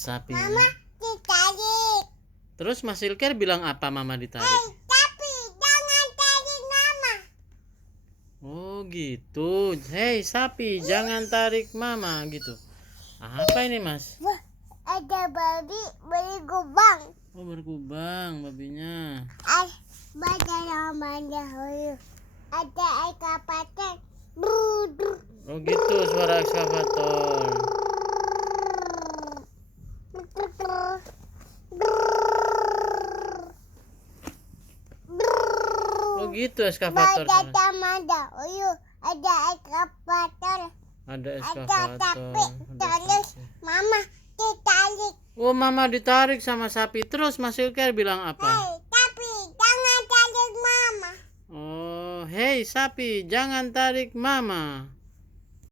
sapi. Mama ditarik. Terus Mas Ilker bilang apa mama ditarik? Tapi jangan tarik mama. Oh gitu. Hei sapi, jangan tarik mama gitu. Apa ini Mas? Wah, ada babi bergubang. Oh berkubang babinya. Baca namanya. Ada ekavator. Oh gitu suara ekskavator. Oh gitu ekskavator. Ada ekavator. Ada Ada tapi ekskavator. terus mama ditarik. Oh mama ditarik sama sapi. Terus Mas Ilker bilang apa? Tapi jangan tarik mama. Oh hei sapi, jangan tarik mama.